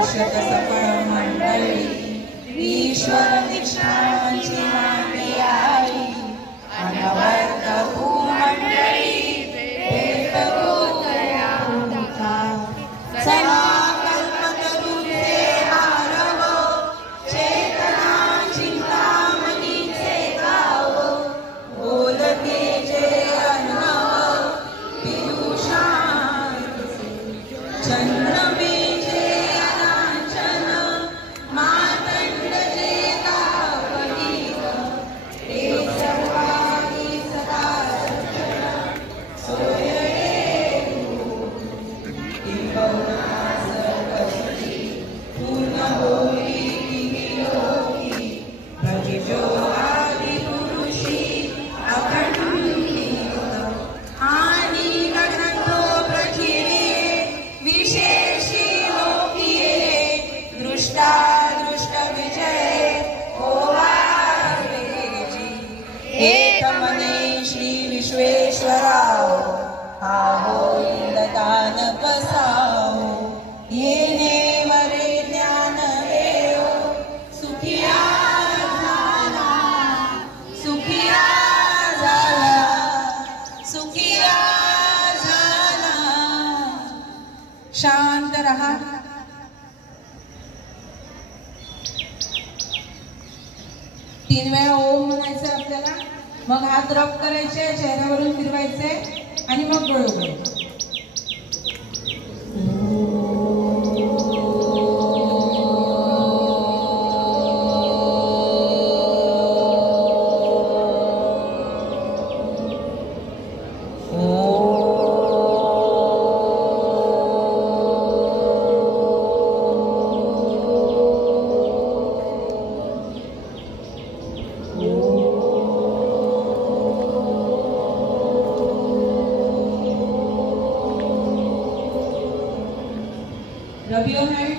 वर्षत सकळ मंडळी ईश्वर दीक्षांची मांडी आई अनवर्त भूमंडळी भेट गोतया मुखा चला कल्पतरुचे हारव चेतना चिंतामणीचे गाव बोलते जे अर्णव पियुषांचे चंद्रमेचे अनांचन मातंड जे तापनीक हे सर्वांगी सदा रक्षण सोयरे किंबहुना सर्वस्वी पूर्ण होई तिही लोकी भजिजो आदि पुरुषी अखंडित आणि नग्नतो प्रचिरे विशेषी लोकिये दृष्टा दृष्ट विजय होवावेजी एक मने श्री विश्वेश्वराव हा होईल दान बसावो येणे वरे ज्ञान देव सुखिया झाला सुखिया झाला सुखिया झाला शांत रहा तीन वेळा ओम म्हणायचं आपल्याला मग हात रब करायचे चेहऱ्यावरून फिरवायचे आणि मग डोळे उघडायचे Rub your hands.